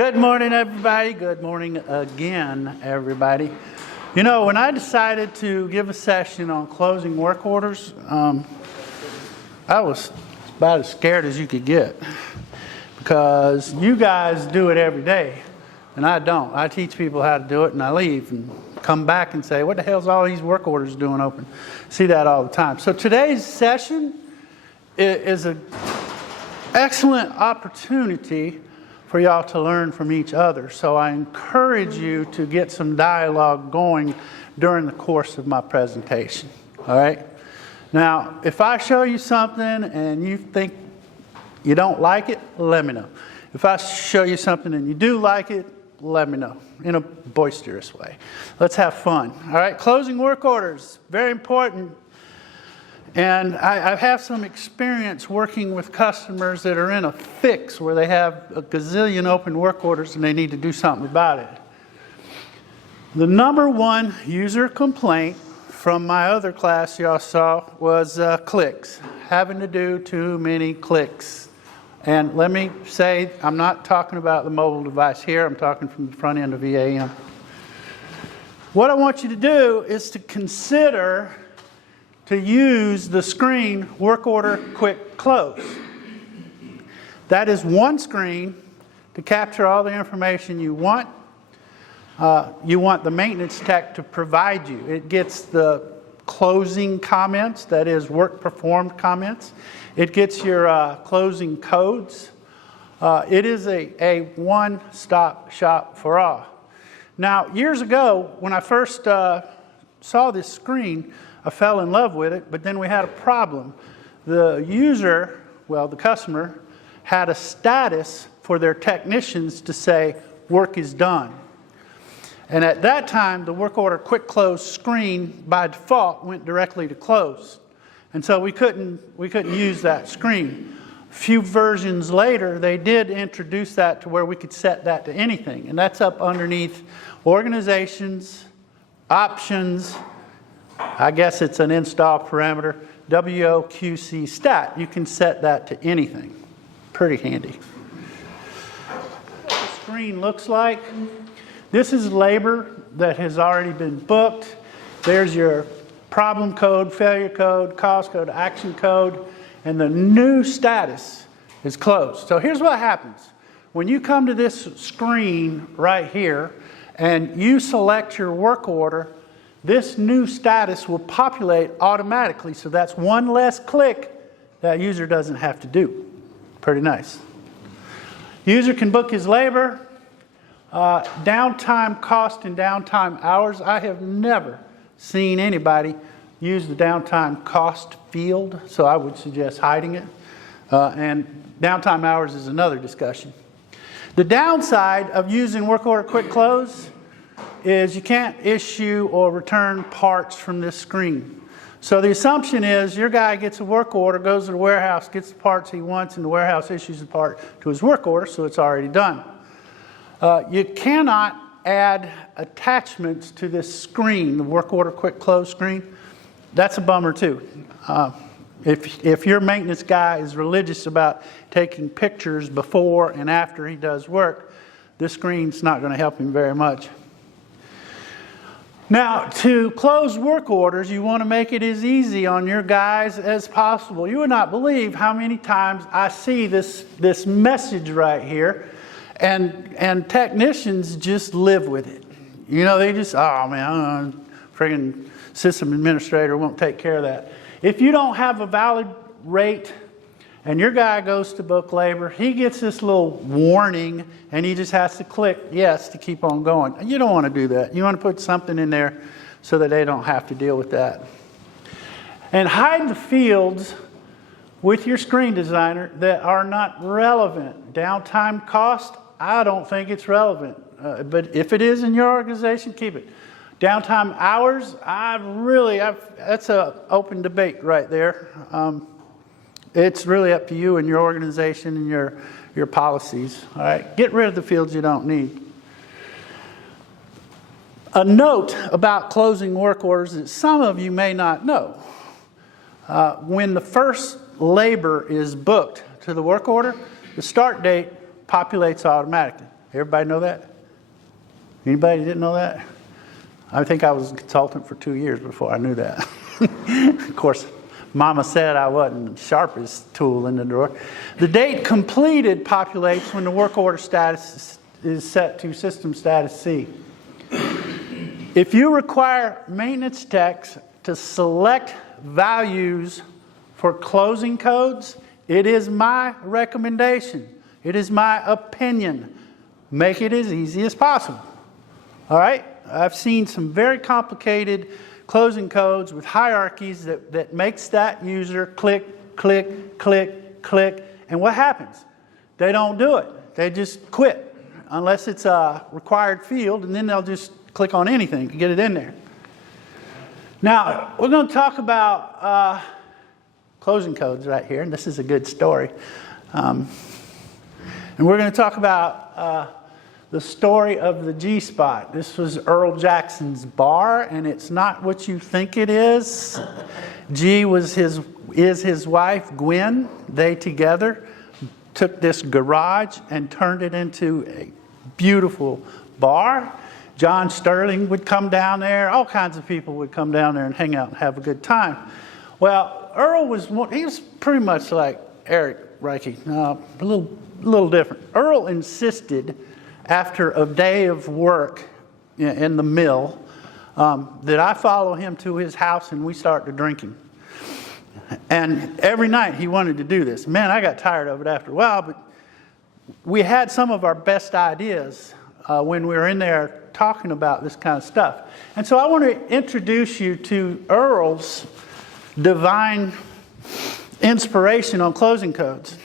Good morning, everybody. Good morning again, everybody. You know, when I decided to give a session on closing work orders, I was about as scared as you could get because you guys do it every day and I don't. I teach people how to do it and I leave and come back and say, what the hell's all these work orders doing open? See that all the time. So today's session is an excellent opportunity for y'all to learn from each other. So I encourage you to get some dialogue going during the course of my presentation. All right? Now, if I show you something and you think you don't like it, let me know. If I show you something and you do like it, let me know in a boisterous way. Let's have fun. All right? Closing work orders, very important. And I have some experience working with customers that are in a fix where they have a gazillion open work orders and they need to do something about it. The number one user complaint from my other class y'all saw was clicks, having to do too many clicks. And let me say, I'm not talking about the mobile device here, I'm talking from the front end of EAM. What I want you to do is to consider to use the screen work order quick close. That is one screen to capture all the information you want. You want the maintenance tech to provide you. It gets the closing comments, that is work performed comments. It gets your closing codes. It is a one-stop shop for all. Now, years ago, when I first saw this screen, I fell in love with it, but then we had a problem. The user, well, the customer, had a status for their technicians to say, work is done. And at that time, the work order quick close screen by default went directly to close. And so we couldn't use that screen. A few versions later, they did introduce that to where we could set that to anything. And that's up underneath organizations, options, I guess it's an install parameter, WOQC stat. You can set that to anything. Pretty handy. What the screen looks like. This is labor that has already been booked. There's your problem code, failure code, cause code, action code, and the new status is closed. So here's what happens. When you come to this screen right here and you select your work order, this new status will populate automatically, so that's one less click that user doesn't have to do. Pretty nice. User can book his labor, downtime cost and downtime hours. I have never seen anybody use the downtime cost field, so I would suggest hiding it. And downtime hours is another discussion. The downside of using work order quick close is you can't issue or return parts from this screen. So the assumption is your guy gets a work order, goes to the warehouse, gets the parts he wants, and the warehouse issues the part to his work order, so it's already done. You cannot add attachments to this screen, the work order quick close screen. That's a bummer too. If your maintenance guy is religious about taking pictures before and after he does work, this screen's not going to help him very much. Now, to close work orders, you want to make it as easy on your guys as possible. You would not believe how many times I see this message right here, and technicians just live with it. You know, they just, oh man, friggin' system administrator won't take care of that. If you don't have a valid rate and your guy goes to book labor, he gets this little warning and he just has to click yes to keep on going. You don't want to do that. You want to put something in there so that they don't have to deal with that. And hide the fields with your screen designer that are not relevant. Downtime cost, I don't think it's relevant. But if it is in your organization, keep it. Downtime hours, that's an open debate right there. It's really up to you and your organization and your policies. All right, get rid of the fields you don't need. A note about closing work orders that some of you may not know. When the first labor is booked to the work order, the start date populates automatically. Everybody know that? Anybody didn't know that? I think I was a consultant for 2 years before I knew that. Of course, Mama said I wasn't the sharpest tool in the drawer. The date completed populates when the work order status is set to system status C. If you require maintenance techs to select values for closing codes, it is my recommendation, it is my opinion, make it as easy as possible. All right? I've seen some very complicated closing codes with hierarchies that makes that user click, click, click, click, and what happens? They don't do it. They just quit unless it's a required field, and then they'll just click on anything to get it in there. Now, we're going to talk about closing codes right here, and this is a good story. And we're going to talk about the story of the G-spot. This was Earl Jackson's bar, and it's not what you think it is. G is his wife, Gwen. They together took this garage and turned it into a beautiful bar. John Sterling would come down there. All kinds of people would come down there and hang out and have a good time. Well, Earl was pretty much like Eric Reiki, a little different. Earl insisted, after a day of work in the mill, that I follow him to his house and we started drinking. And every night he wanted to do this. Man, I got tired of it after a while, but we had some of our best ideas when we were in there talking about this kind of stuff. And so I want to introduce you to Earl's divine inspiration on closing codes.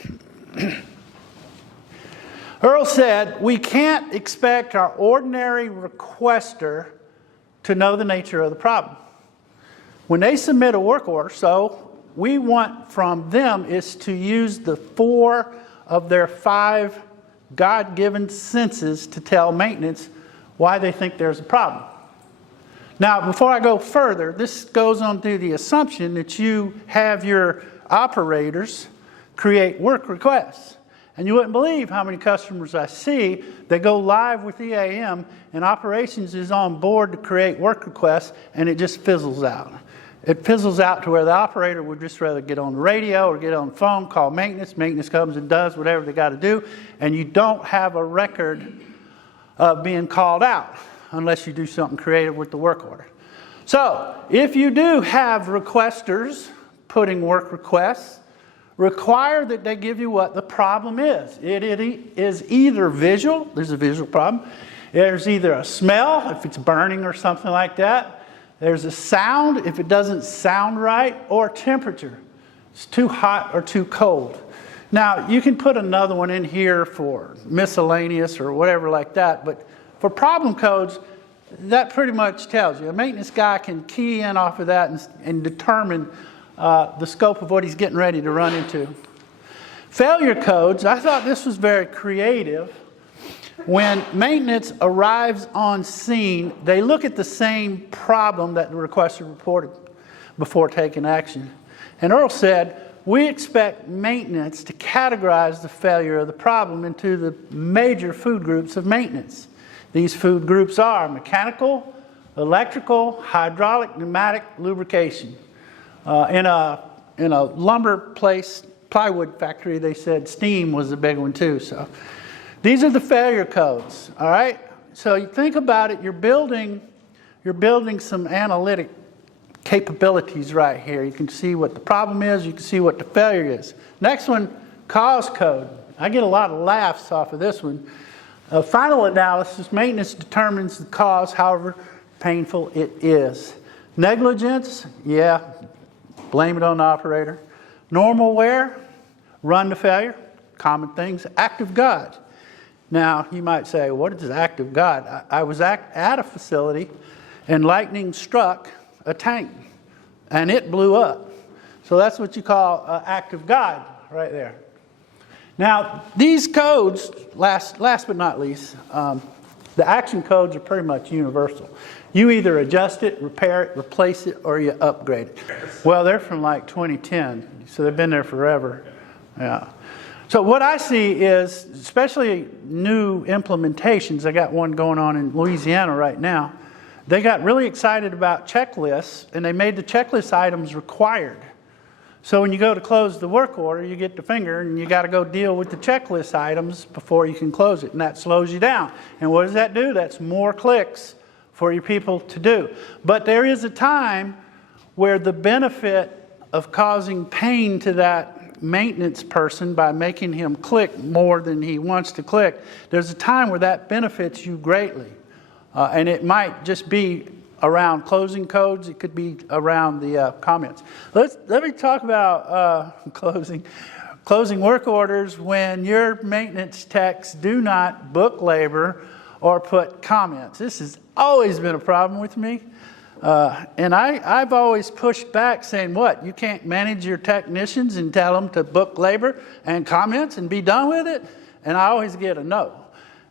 Earl said, we can't expect our ordinary requester to know the nature of the problem. When they submit a work order, so we want from them is to use the 4 of their 5 God-given senses to tell maintenance why they think there's a problem. Now, before I go further, this goes on through the assumption that you have your operators create work requests. And you wouldn't believe how many customers I see that go live with EAM and operations is on board to create work requests and it just fizzles out. It fizzles out to where the operator would just rather get on the radio or get on the phone, call maintenance. Maintenance comes and does whatever they got to do, and you don't have a record of being called out unless you do something creative with the work order. So if you do have requesters putting work requests, require that they give you what the problem is. It is either visual, there's a visual problem. There's either a smell, if it's burning or something like that. There's a sound, if it doesn't sound right, or temperature. It's too hot or too cold. Now, you can put another one in here for miscellaneous or whatever like that, but for problem codes, that pretty much tells you. A maintenance guy can key in off of that and determine the scope of what he's getting ready to run into. Failure codes, I thought this was very creative. When maintenance arrives on scene, they look at the same problem that the requester reported before taking action. And Earl said, we expect maintenance to categorize the failure of the problem into the major food groups of maintenance. These food groups are mechanical, electrical, hydraulic, pneumatic, lubrication. In a lumber place, plywood factory, they said steam was a big one too. So these are the failure codes, all right? So you think about it, you're building some analytic capabilities right here. You can see what the problem is, you can see what the failure is. Next one, cause code. I get a lot of laughs off of this one. Final analysis, maintenance determines the cause, however painful it is. Negligence, yeah, blame it on the operator. Normal wear, run to failure, common things. Act of God. Now, you might say, what is act of God? I was at a facility and lightning struck a tank and it blew up. So that's what you call act of God right there. Now, these codes, last but not least, the action codes are pretty much universal. You either adjust it, repair it, replace it, or you upgrade it. Well, they're from like 2010, so they've been there forever. Yeah. So what I see is, especially new implementations, I got one going on in Louisiana right now, they got really excited about checklists, and they made the checklist items required. So when you go to close the work order, you get the finger, and you got to go deal with the checklist items before you can close it, and that slows you down. And what does that do? That's more clicks for your people to do. But there is a time where the benefit of causing pain to that maintenance person by making him click more than he wants to click, there's a time where that benefits you greatly. And it might just be around closing codes. It could be around the comments. Let me talk about closing work orders when your maintenance techs do not book labor or put comments. This has always been a problem with me. And I've always pushed back saying, what, you can't manage your technicians and tell them to book labor and comments and be done with it? And I always get a no.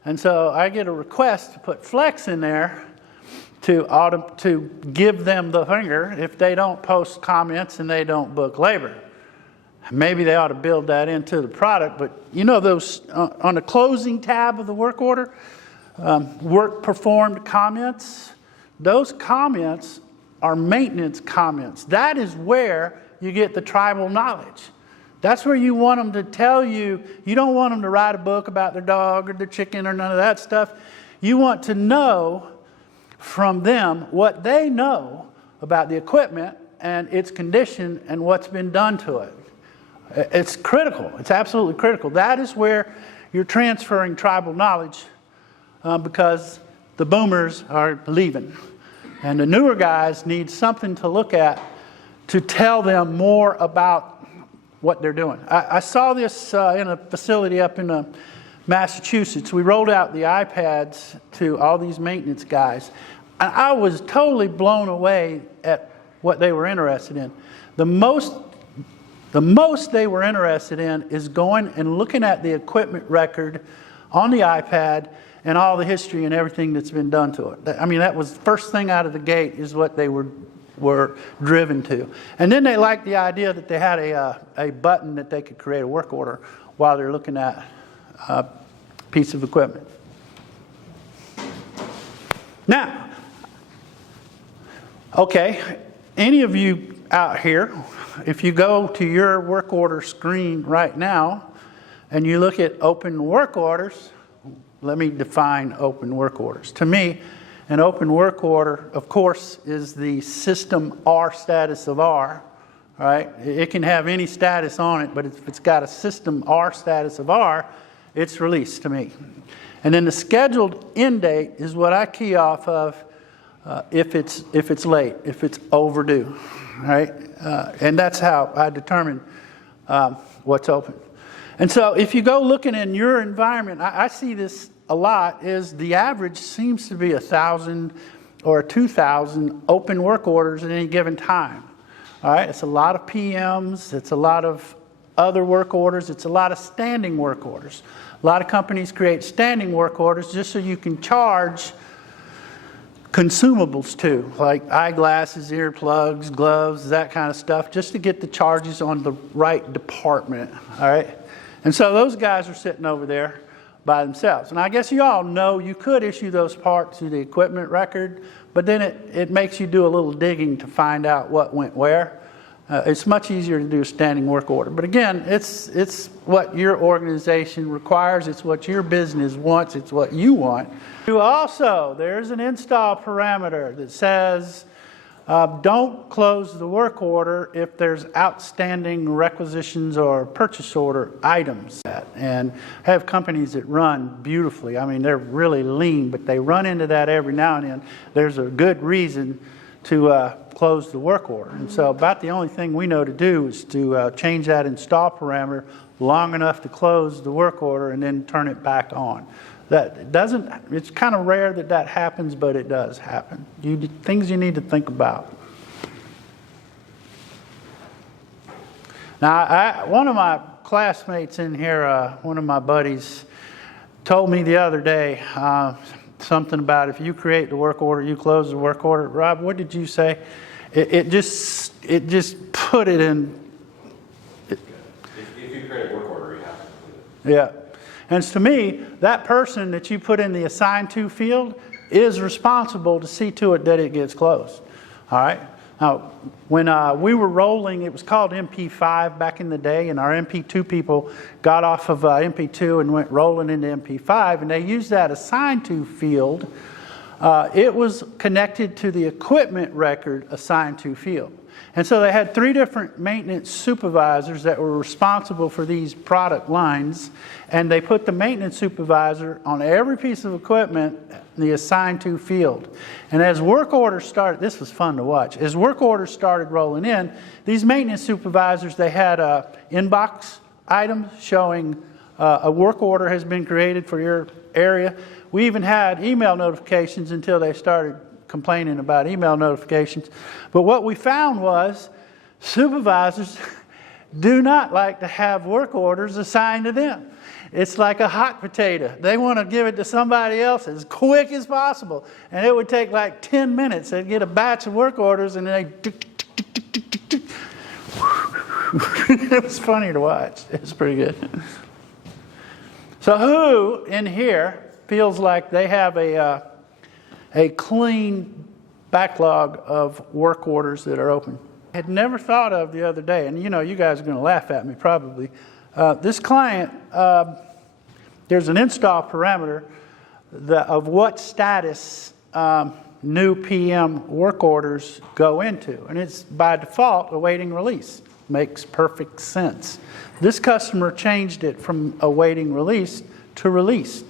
And so I get a request to put Flex in there to give them the finger if they don't post comments and they don't book labor. Maybe they ought to build that into the product, but you know those on the closing tab of the work order, work performed comments, those comments are maintenance comments. That is where you get the tribal knowledge. That's where you want them to tell you. You don't want them to write a book about their dog or their chicken or none of that stuff. You want to know from them what they know about the equipment and its condition and what's been done to it. It's critical. It's absolutely critical. That is where you're transferring tribal knowledge because the boomers are leaving. And the newer guys need something to look at to tell them more about what they're doing. I saw this in a facility up in Massachusetts. We rolled out the iPads to all these maintenance guys. And I was totally blown away at what they were interested in. The most they were interested in is going and looking at the equipment record on the iPad and all the history and everything that's been done to it. I mean, that was the first thing out of the gate is what they were driven to. And then they liked the idea that they had a button that they could create a work order while they're looking at a piece of equipment. Now, okay, any of you out here, if you go to your work order screen right now and you look at open work orders, let me define open work orders. To me, an open work order, of course, is the system R status of R, right? It can have any status on it, but if it's got a system R status of R, it's released to me. And then the scheduled end date is what I key off of if it's late, if it's overdue, right? And that's how I determine what's open. And so if you go looking in your environment, I see this a lot, is the average seems to be 1,000 or 2,000 open work orders at any given time. All right, it's a lot of PMs, it's a lot of other work orders, it's a lot of standing work orders. A lot of companies create standing work orders just so you can charge consumables too, like eyeglasses, earplugs, gloves, that kind of stuff, just to get the charges on the right department, all right? And so those guys are sitting over there by themselves. And I guess you all know you could issue those parts to the equipment record, but then it makes you do a little digging to find out what went where. It's much easier to do a standing work order. But again, it's what your organization requires, it's what your business wants, it's what you want. Also, there's an install parameter that says don't close the work order if there's outstanding requisitions or purchase order items. And I have companies that run beautifully. I mean, they're really lean, but they run into that every now and then. There's a good reason to close the work order. And so about the only thing we know to do is to change that install parameter long enough to close the work order and then turn it back on. It's kind of rare that that happens, but it does happen. Things you need to think about. Now, one of my classmates in here, one of my buddies, told me the other day something about if you create the work order, you close the work order. Rob, what did you say? It just put it in. If you create a work order, you have to complete Yeah. And to me, that person that you put in the assigned to field is responsible to see to it that it gets closed. All right. Now, when we were rolling, it was called MP5 back in the day, and our MP2 people got off of MP2 and went rolling into MP5, and they used that assigned to field. It was connected to the equipment record assigned to field. And so they had 3 different maintenance supervisors that were responsible for these product lines, and they put the maintenance supervisor on every piece of equipment in the assigned to field. And as work orders started, this was fun to watch, as work orders started rolling in, these maintenance supervisors, they had inbox items showing a work order has been created for your area. We even had email notifications until they started complaining about email notifications. But what we found was supervisors do not like to have work orders assigned to them. It's like a hot potato. They want to give it to somebody else as quick as possible. And it would take like 10 minutes. They'd get a batch of work orders and they it was funny to watch. It was pretty good. So who in here feels like they have a clean backlog of work orders that are open? I had never thought of the other day, and you know, you guys are going to laugh at me probably. This client, there's an install parameter of what status new PM work orders go into, and it's by default awaiting release. Makes perfect sense. This customer changed it from awaiting release to release.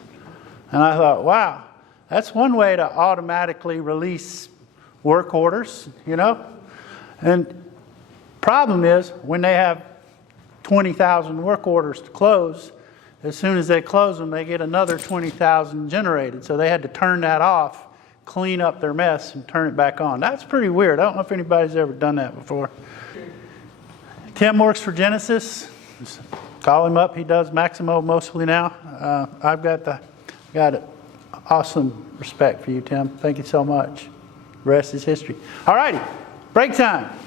And I thought, wow, that's one way to automatically release work orders, you know? And problem is, when they have 20,000 work orders to close, as soon as they close them, they get another 20,000 generated. So they had to turn that off, clean up their mess, and turn it back on. That's pretty weird. I don't know if anybody's ever done that before. Tim works for Genesis. Just call him up. He does Maximo mostly now. I've got awesome respect for you, Tim. Thank you so much. The rest is history. All righty, break time.